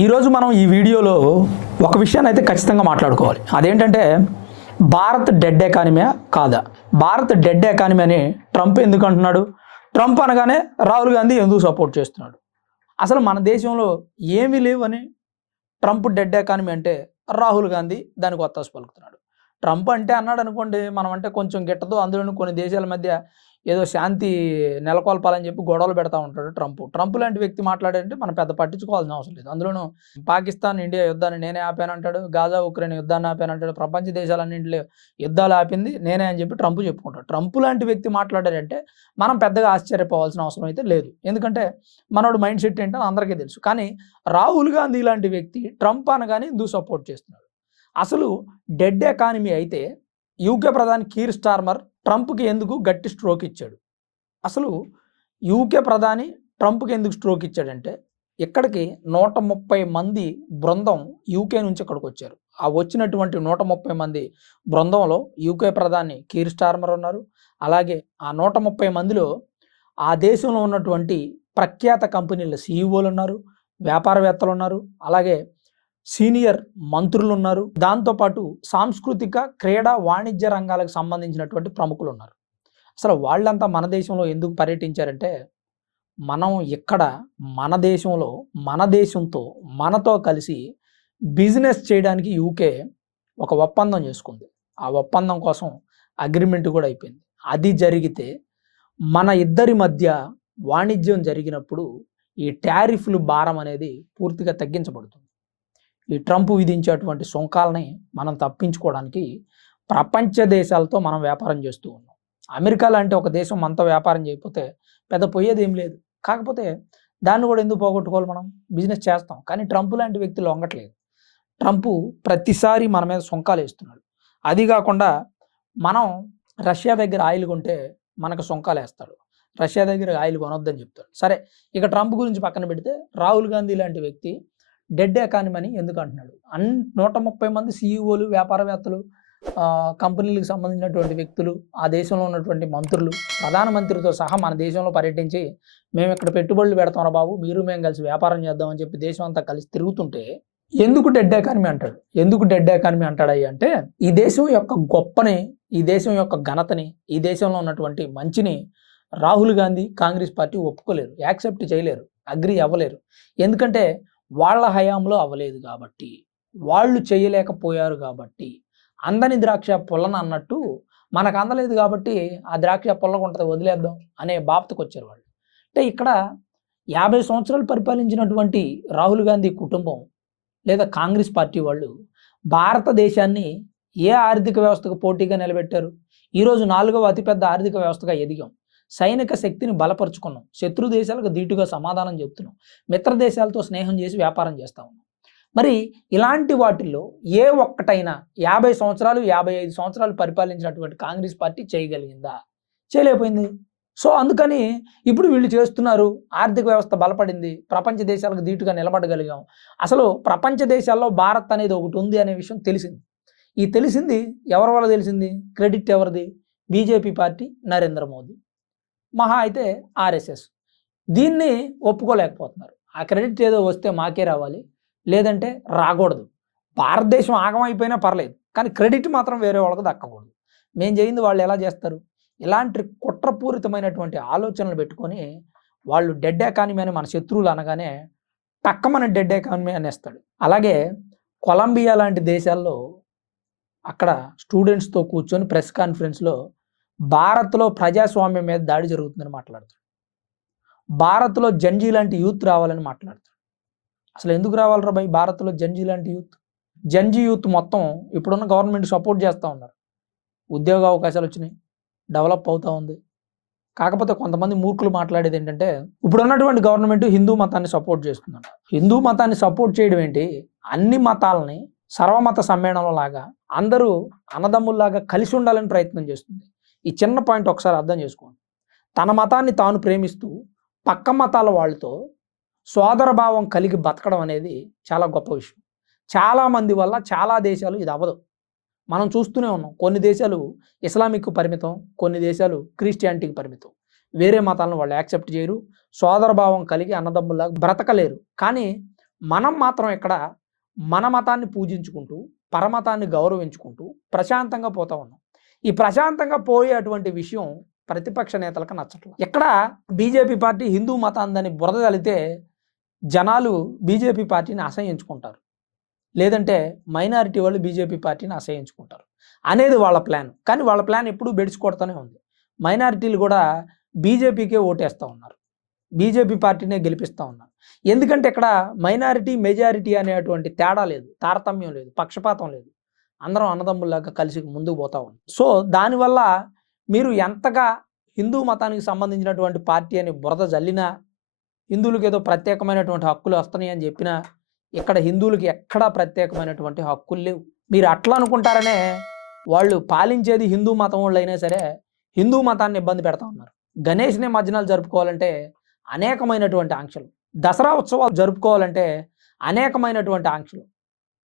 ఈరోజు మనం ఈ వీడియోలో ఒక విషయాన్ని అయితే ఖచ్చితంగా మాట్లాడుకోవాలి. అదేంటంటే భారత్ డెడ్ ఎకానమీ కాదా? భారత్ డెడ్ ఎకానమీ అని ట్రంప్ ఎందుకు అంటున్నాడు? ట్రంప్ అనగానే రాహుల్ గాంధీ ఎందుకు సపోర్ట్ చేస్తున్నాడు? అసలు మన దేశంలో ఏమీ లేవని ట్రంప్ డెడ్ ఎకానమీ అంటే రాహుల్ గాంధీ దానికి ఒత్తాసు పలుకుతున్నాడు. ట్రంప్ అంటే అన్నాడు అనుకోండి మనం అంటే కొంచెం గిట్టదు. అందులోనూ కొన్ని దేశాల మధ్య ఏదో శాంతి నెలకొల్పాలని చెప్పి గొడవలు పెడతా ఉంటాడు ట్రంప్. ట్రంప్ లాంటి వ్యక్తి మాట్లాడారంటే మనం పెద్ద పట్టించుకోవాల్సిన అవసరం లేదు. అందులోనూ పాకిస్తాన్ ఇండియా యుద్ధాన్ని నేనే ఆపానంటాడు గాజా ఉక్రెయిన్ యుద్ధాన్ని ఆపానంటాడు ప్రపంచ దేశాలన్నింటిలో యుద్ధాలు ఆపింది నేనే అని చెప్పి ట్రంప్ చెప్పుకుంటాడు. ట్రంప్ లాంటి వ్యక్తి మాట్లాడారంటే మనం పెద్దగా ఆశ్చర్యపోవాల్సిన అవసరం అయితే లేదు. ఎందుకంటే మనోడు మైండ్ సెట్ ఏంటో అందరికీ తెలుసు. కానీ రాహుల్ గాంధీ లాంటి వ్యక్తి ట్రంప్ అనగానే ఎందుకు సపోర్ట్ చేస్తున్నాడు. అసలు డెడ్ ఎకానమీ అయితే యూకే ప్రధాని కీర్ స్టార్మర్ ట్రంప్కి ఎందుకు గట్టి స్ట్రోక్ ఇచ్చాడు? అసలు యూకే ప్రధాని ట్రంప్కి ఎందుకు స్ట్రోక్ ఇచ్చాడంటే ఇక్కడికి నూట ముప్పై మంది బృందం యూకే నుంచి ఇక్కడికి వచ్చారు. ఆ వచ్చినటువంటి నూట ముప్పై మంది బృందంలో యూకే ప్రధాని కీర్ స్టార్మర్ ఉన్నారు. అలాగే ఆ నూట ముప్పై మందిలో ఆ దేశంలో ఉన్నటువంటి ప్రఖ్యాత కంపెనీల సీఈఓలు ఉన్నారు వ్యాపారవేత్తలు ఉన్నారు. అలాగే సీనియర్ మంత్రులు ఉన్నారు దాంతోపాటు సాంస్కృతిక క్రీడా వాణిజ్య రంగాలకు సంబంధించినటువంటి ప్రముఖులు ఉన్నారు అసలు వాళ్ళంతా మన దేశంలో ఎందుకు పర్యటించారంటే మనం ఇక్కడ మన దేశంలో మన దేశంతో మనతో కలిసి బిజినెస్ చేయడానికి యూకే ఒక ఒప్పందం చేసుకుంది. ఆ ఒప్పందం కోసం అగ్రిమెంట్ కూడా అయిపోయింది. అది జరిగితే మన ఇద్దరి మధ్య వాణిజ్యం జరిగినప్పుడు ఈ ట్యారిఫ్లు భారం అనేది పూర్తిగా తగ్గించబడుతుంది. ఈ ట్రంప్ విధించేటువంటి సుంకాలని మనం తప్పించుకోవడానికి ప్రపంచ దేశాలతో మనం వ్యాపారం చేస్తూ ఉన్నాం. అమెరికా లాంటి ఒక దేశం మనతో వ్యాపారం చేయకపోతే పెద్ద పోయేది ఏం లేదు. కాకపోతే దాన్ని కూడా ఎందుకు పోగొట్టుకోవాలి మనం? బిజినెస్ చేస్తాం. కానీ ట్రంప్ లాంటి వ్యక్తులు వంగట్లేదు ట్రంప్ ప్రతిసారి మన మీద సుంకాలు వేస్తున్నాడు. అది కాకుండా మనం రష్యా దగ్గర ఆయిల్ కొంటే మనకు సుంకాలు వేస్తాడు. రష్యా దగ్గర ఆయిల్ కొనొద్దని చెప్తాడు. సరే ఇక ట్రంప్ గురించి పక్కన పెడితే రాహుల్ గాంధీ లాంటి వ్యక్తి డెడ్ ఎకానమీ అని ఎందుకు అంటున్నాడు అన్ నూట ముప్పై మంది సీఈఓలు వ్యాపారవేత్తలు కంపెనీలకు సంబంధించినటువంటి వ్యక్తులు ఆ దేశంలో ఉన్నటువంటి మంత్రులు ప్రధానమంత్రితో సహా మన దేశంలో పర్యటించి మేము ఇక్కడ పెట్టుబడులు పెడతాం బాబు మీరు మేము కలిసి వ్యాపారం చేద్దామని చెప్పి దేశం అంతా కలిసి తిరుగుతుంటే ఎందుకు డెడ్ ఎకానమీ అంటాడు? ఎందుకు డెడ్ ఎకానమీ అంటాడయ్యి అంటే ఈ దేశం యొక్క గొప్పని ఈ దేశం యొక్క ఘనతని ఈ దేశంలో ఉన్నటువంటి మంచిని రాహుల్ గాంధీ కాంగ్రెస్ పార్టీ ఒప్పుకోలేరు యాక్సెప్ట్ చేయలేరు అగ్రి అవ్వలేరు. ఎందుకంటే వాళ్ళ హయాంలో అవ్వలేదు కాబట్టి వాళ్ళు చేయలేకపోయారు కాబట్టి అందని ద్రాక్ష పొల్లన అన్నట్టు మనకు అందలేదు కాబట్టి ఆ ద్రాక్ష పొల్లగా ఉంటుంది వదిలేద్దాం అనే బాప్తకు వచ్చారు వాళ్ళు. అంటే ఇక్కడ యాభై సంవత్సరాలు పరిపాలించినటువంటి రాహుల్ గాంధీ కుటుంబం లేదా కాంగ్రెస్ పార్టీ వాళ్ళు భారతదేశాన్ని ఏ ఆర్థిక వ్యవస్థకు పోటీగా నిలబెట్టారు? ఈరోజు నాలుగవ అతిపెద్ద ఆర్థిక వ్యవస్థగా ఎదిగాం. సైనిక శక్తిని బలపరుచుకున్నాం. శత్రు దేశాలకు ధీటుగా సమాధానం చెప్తున్నాం. మిత్ర దేశాలతో స్నేహం చేసి వ్యాపారం చేస్తా ఉన్నాం. మరి ఇలాంటి వాటిల్లో ఏ ఒక్కటైనా యాభై సంవత్సరాలు యాభై ఐదు సంవత్సరాలు పరిపాలించినటువంటి కాంగ్రెస్ పార్టీ చేయగలిగిందా? చేయలేకపోయింది. సో అందుకని ఇప్పుడు వీళ్ళు చేస్తున్నారు. ఆర్థిక వ్యవస్థ బలపడింది. ప్రపంచ దేశాలకు ధీటుగా నిలబడగలిగాం. అసలు ప్రపంచ దేశాల్లో భారత్ అనేది ఒకటి ఉంది అనే విషయం తెలిసింది. ఈ తెలిసింది ఎవరి వల్ల తెలిసింది? క్రెడిట్ ఎవరిది? BJP party Narendra Modi. మహా అయితే ఆర్ఎస్ఎస్. దీన్ని ఒప్పుకోలేకపోతున్నారు. ఆ క్రెడిట్ ఏదో వస్తే మాకే రావాలి. లేదంటే రాకూడదు. భారతదేశం ఆగమైపోయినా పర్లేదు. కానీ క్రెడిట్ మాత్రం వేరే వాళ్ళకి దక్కకూడదు. మేము చేయింది వాళ్ళు ఎలా చేస్తారు? ఇలాంటి కుట్రపూరితమైనటువంటి ఆలోచనలు పెట్టుకొని వాళ్ళు డెడ్ ఎకానమీ అని మన శత్రువులు అనగానే టక్కమని డెడ్ ఎకానమీ అనేస్తాడు. అలాగే కొలంబియా లాంటి దేశాల్లో అక్కడ స్టూడెంట్స్తో కూర్చొని ప్రెస్ కాన్ఫరెన్స్లో భారత్లో ప్రజాస్వామ్యం మీద దాడి జరుగుతుందని మాట్లాడుతాడు. భారత్లో జంజీ లాంటి యూత్ రావాలని మాట్లాడుతాడు. అసలు ఎందుకు రావాలరా భయ్ భారత్లో జంజీ లాంటి యూత్? జంజీ యూత్ మొత్తం ఇప్పుడున్న గవర్నమెంట్ సపోర్ట్ చేస్తూ ఉన్నారు. ఉద్యోగ అవకాశాలు వచ్చినాయి. డెవలప్ అవుతూ ఉంది. కాకపోతే కొంతమంది మూర్ఖులు మాట్లాడేది ఏంటంటే ఇప్పుడు ఉన్నటువంటి గవర్నమెంట్ హిందూ మతాన్ని సపోర్ట్ చేస్తుందంట. హిందూ మతాన్ని సపోర్ట్ చేయడం ఏంటి? అన్ని మతాలని సర్వమత సమ్మేళనం లాగా అందరూ అన్నదమ్ముల్లాగా కలిసి ఉండాలని ప్రయత్నం చేస్తుంది. ఈ చిన్న పాయింట్ ఒకసారి అర్థం చేసుకోండి. తన మతాన్ని తాను ప్రేమిస్తూ పక్క మతాల వాళ్ళతో సోదర భావం కలిగి బతకడం అనేది చాలా గొప్ప విషయం. చాలామంది వల్ల చాలా దేశాలు ఇది అవ్వదు. మనం చూస్తూనే ఉన్నాం. కొన్ని దేశాలు ఇస్లామిక్ పరిమితం కొన్ని దేశాలు క్రిస్టియానిటీకి పరిమితం. వేరే మతాలను వాళ్ళు యాక్సెప్ట్ చేయరు. సోదర భావం కలిగి అన్నదమ్ముల్లా బ్రతకలేరు. కానీ మనం మాత్రం ఇక్కడ మన మతాన్ని పూజించుకుంటూ పరమతాన్ని గౌరవించుకుంటూ ప్రశాంతంగా పోతా ఉన్నాం. ఈ ప్రశాంతంగా పోయే అటువంటి విషయం ప్రతిపక్ష నేతలకు నచ్చట్లేదు ఎక్కడ బీజేపీ పార్టీ హిందూ మతాందని బురద తలితే జనాలు బీజేపీ పార్టీని అసహించుకుంటారు. లేదంటే మైనారిటీ వాళ్ళు బీజేపీ పార్టీని అసహించుకుంటారు. అనేది వాళ్ళ ప్లాన్. కానీ వాళ్ళ ప్లాన్ ఎప్పుడూ బెడిచికొడుతూనే ఉంది. మైనారిటీలు కూడా బీజేపీకే ఓటేస్తూ ఉన్నారు. బీజేపీ పార్టీనే గెలిపిస్తూ ఉన్నారు. ఎందుకంటే ఇక్కడ మైనారిటీ మెజారిటీ అనేటువంటి తేడా లేదు. తారతమ్యం లేదు. పక్షపాతం లేదు. అందరం అన్నదమ్ముల్లాగా కలిసి ముందుకు పోతా ఉన్నాం. సో దానివల్ల మీరు ఎంతగా హిందూ మతానికి సంబంధించినటువంటి పార్టీ అని బురద జల్లినా హిందువులకు ఏదో ప్రత్యేకమైనటువంటి హక్కులు వస్తున్నాయి అని చెప్పినా ఇక్కడ హిందువులకి ఎక్కడా ప్రత్యేకమైనటువంటి హక్కులు లేవు. మీరు అట్లా అనుకుంటారనే వాళ్ళు పాలించేది హిందూ మతం వాళ్ళు అయినా సరే హిందూ మతాన్ని ఇబ్బంది పెడతా ఉన్నారు. గణేష్ నిమజ్జనాలు జరుపుకోవాలంటే అనేకమైనటువంటి ఆంక్షలు. దసరా ఉత్సవాలు జరుపుకోవాలంటే అనేకమైనటువంటి ఆంక్షలు.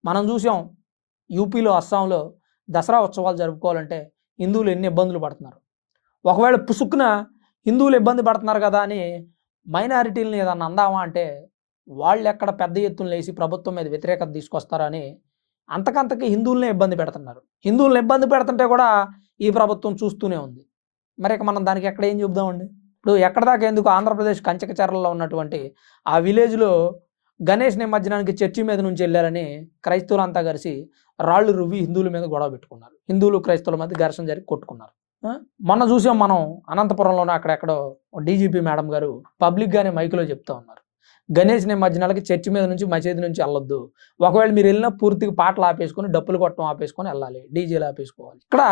మనం చూసాం యూపీలో అస్సాంలో దసరా ఉత్సవాలు జరుపుకోవాలంటే హిందువులు ఎన్ని ఇబ్బందులు పడుతున్నారు? ఒకవేళ పుసుక్కున హిందువులు ఇబ్బంది పడుతున్నారు కదా అని మైనారిటీలను ఏదన్నా అందామా అంటే వాళ్ళు ఎక్కడ పెద్ద ఎత్తున లేచి ప్రభుత్వం మీద వ్యతిరేకత తీసుకొస్తారని అంతకంతకి హిందువులనే ఇబ్బంది పెడుతున్నారు. హిందువులను ఇబ్బంది పెడుతుంటే కూడా ఈ ప్రభుత్వం చూస్తూనే ఉంది. మరి ఇక మనం దానికి ఎక్కడ ఏం చెబుదామండి? ఇప్పుడు ఎక్కడ దాకా ఎందుకు ఆంధ్రప్రదేశ్ కంచకచర్లలో ఉన్నటువంటి ఆ విలేజ్లో గణేష్ నిమజ్జనానికి చర్చి మీద నుంచి వెళ్ళారని క్రైస్తవులంతా కలిసి రాళ్ళు రువ్వి హిందువుల మీద గొడవ పెట్టుకున్నారు. హిందువులు క్రైస్తవుల మధ్య ఘర్షణ జరిగి కొట్టుకున్నారు. మొన్న చూసాం మనం అనంతపురంలోనే అక్కడెక్కడో డీజీపీ మేడం గారు పబ్లిక్గానే మైకులో చెప్తా ఉన్నారు. గణేష్ నిమజ్జనాలకి చర్చి మీద నుంచి మసీదు నుంచి వెళ్ళొద్దు. ఒకవేళ మీరు వెళ్ళినా పూర్తిగా పాటలు ఆపేసుకొని డప్పులు కొట్టడం ఆపేసుకొని వెళ్ళాలి. డీజేలు ఆపేసుకోవాలి. ఇక్కడ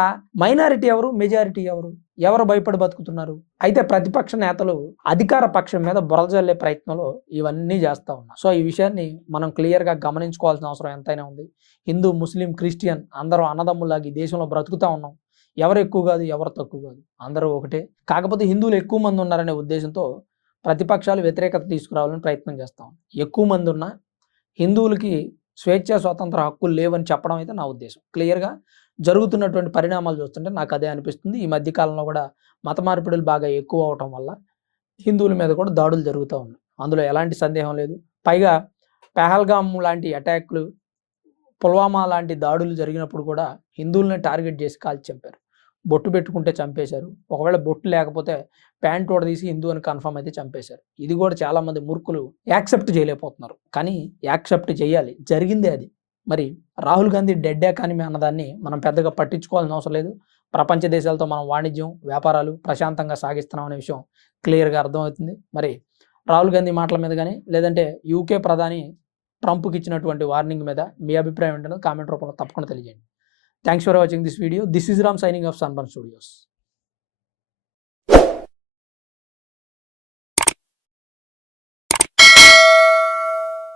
మైనారిటీ ఎవరు? మెజారిటీ ఎవరు? ఎవరు భయపడి బతుకుతున్నారు? అయితే ప్రతిపక్ష నేతలు అధికార పక్షం మీద బురదజల్లే ప్రయత్నంలో ఇవన్నీ చేస్తూ ఉన్నారు. సో ఈ విషయాన్ని మనం క్లియర్గా గమనించుకోవాల్సిన అవసరం ఎంతైనా ఉంది. హిందూ ముస్లిం క్రిస్టియన్ అందరూ అన్నదమ్ములాగా ఈ దేశంలో బ్రతుకుతా ఉన్నాం. ఎవరు ఎక్కువ కాదు ఎవరు తక్కువ కాదు. అందరూ ఒకటే. కాకపోతే హిందువులు ఎక్కువ మంది ఉన్నారనే ఉద్దేశంతో ప్రతిపక్షాలు వ్యతిరేకత తీసుకురావాలని ప్రయత్నం చేస్తాం. ఎక్కువ మంది ఉన్న హిందువులకి స్వేచ్ఛ స్వాతంత్ర హక్కులు లేవని చెప్పడం అయితే నా ఉద్దేశం. క్లియర్గా జరుగుతున్నటువంటి పరిణామాలు చూస్తుంటే నాకు అదే అనిపిస్తుంది. ఈ మధ్యకాలంలో కూడా మత మార్పిడులు బాగా ఎక్కువ అవటం వల్ల హిందువుల మీద కూడా దాడులు జరుగుతూ ఉన్నాయి. అందులో ఎలాంటి సందేహం లేదు. పైగా పెహల్గామ్ లాంటి అటాక్లు పుల్వామా లాంటి దాడులు జరిగినప్పుడు కూడా హిందువులని టార్గెట్ చేసి కాల్చి చంపారు. బొట్టు పెట్టుకుంటే చంపేశారు. ఒకవేళ బొట్టు లేకపోతే ప్యాంట్ కూడా తీసి హిందూ అని కన్ఫర్మ్ అయితే చంపేశారు. ఇది కూడా చాలామంది మురుకులు యాక్సెప్ట్ చేయలేకపోతున్నారు. కానీ యాక్సెప్ట్ చేయాలి. జరిగిందే అది. మరి రాహుల్ గాంధీ డెడ్ ఎకానమీ అన్నదాన్ని మనం పెద్దగా పట్టించుకోవాల్సిన అవసరం లేదు. ప్రపంచ దేశాలతో మనం వాణిజ్యం వ్యాపారాలు ప్రశాంతంగా సాగిస్తున్నాం అనే విషయం క్లియర్గా అర్థమవుతుంది. మరి రాహుల్ గాంధీ మాటల మీద కానీ లేదంటే యూకే ప్రధాని ట్రంప్కి ఇచ్చినటువంటి వార్నింగ్ మీద మీ అభిప్రాయం ఏంటో కామెంట్ రూపంలో తప్పకుండా తెలియజేయండి. Thanks for watching this video. This is Ram signing off Sunburn Studios.